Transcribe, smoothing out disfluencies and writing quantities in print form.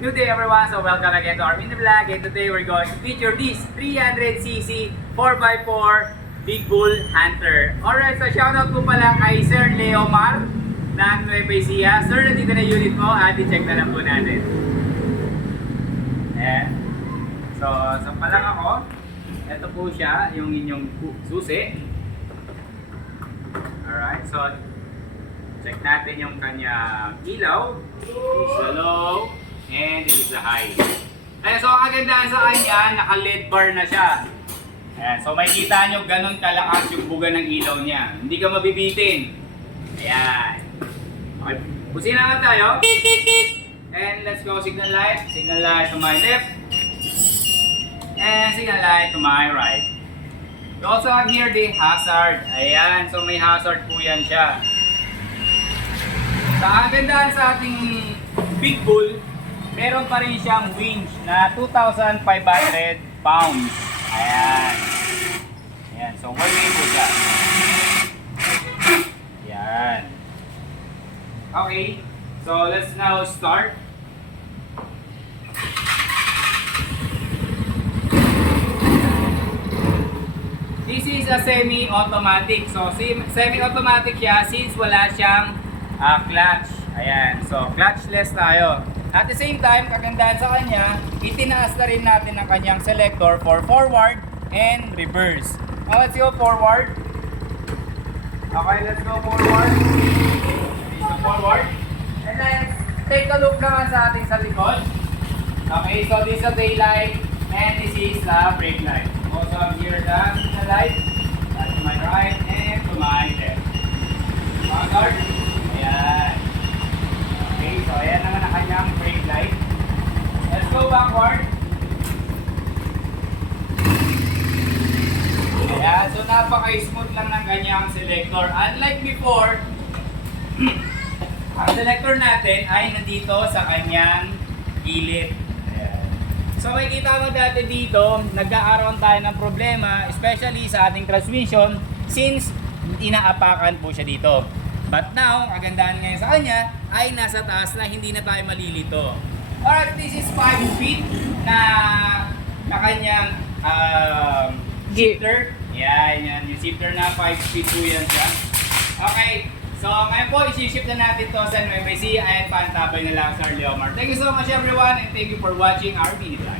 Good day everyone, so welcome again to our mini vlog, and today we're going to feature this 300cc 4x4 Big Bull Hunter. Alright, so shoutout po pala kay Sir Leomar ng Nueva Ecija. Sir, nandito na unit mo at i-check na lang po natin. Ayan. So, sampa lang ako. Ito po siya, yung inyong susi. Alright, so check natin yung kanya ilaw. This is the low and this is the high. Ayan, so ang kagandahan sa kanya, naka-LED bar na siya. Ayan, so makikita nyo ganun kalakas yung buga ng ilaw niya. Hindi ka mabibitin. Ayan. Okay, pusina na tayo. And let's go signal light. Signal light to my left. And signal light to my right. We also have here the hazard. Ayan, so may hazard po yan siya. Sa kagandahan sa ating Big Bull, meron pa rin siyang winch na 2,500 pounds. Ayan. Ayan, so working po siya. Ayan. Okay, so let's now start. This is a semi-automatic. So semi-automatic siya since wala siyang clutch. Ayan. So clutchless tayo. At the same time, kagandahan sa kanya, itinaas na rin natin ang kanyang selector for forward and reverse. Now let's go forward. Okay, let's go forward. So forward. And then take a look naman sa ating sa likod. Okay, so this is the taillight and this is the brake light. Also here the light. That's to my right and to my left. Forward. Ayan. Okay, so ayan naman ang kanyang brake light. Let's go backward. Ayan, so napaka-smooth lang ng kanyang selector. Unlike before, ang selector natin ay nandito sa kanyang gilid. Ayan. So makikita mo dati dito, nagkakaroon tayo ng problema, especially sa ating transmission, since inaapakan po siya dito. But now, kagandahan ngayon sa kanya ay nasa taas na hindi na tayo malilito. Alright, this is 5 feet na kanyang shifter. Yan. Yung shifter na 5 feet po yan siya. Okay, so ngayon po isi-shift na natin to sa Nueva Ecija and pantabay na lang sa Leomar. Thank you so much everyone and thank you for watching our mini vlog.